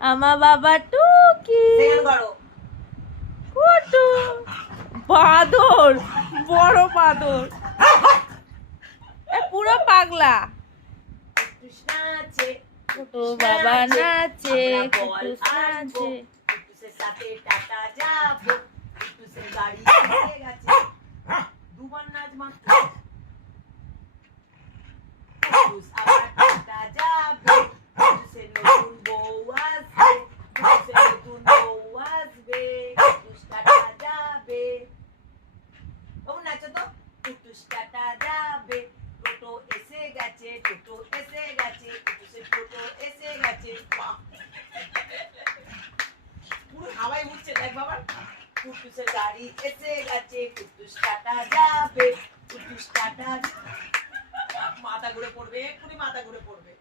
আমার বাবা টুকি কুটু বাদর বড় বাদর পুরো পাগলা কুটু বাবা নাচে কুটু নাচে সাথে টাটা যাবো কুটুসের গাড়ি এসে গেছে দুবার নাচ মাত্র কুটুস আবার টাটা যাবে কুটুসের নতুন বউ আসবে কুটুসের নতুন বউ আসবে কুটুস টাটা যাবে ও নাচো তো কুটুস টাটা যাবে টোটো এসে গেছে টোটো এসে গেছে কুটুসের টোটো এসে গেছে পুরো হাওয়ায় উঠছে দেখ বাবা কুটুসের গাড়ি এসে গেছে কুটুস টাটা যাবে কুটুস টাটা মাথা ঘুরে পড়বে এক্ষুনি মাথা ঘুরে পড়বে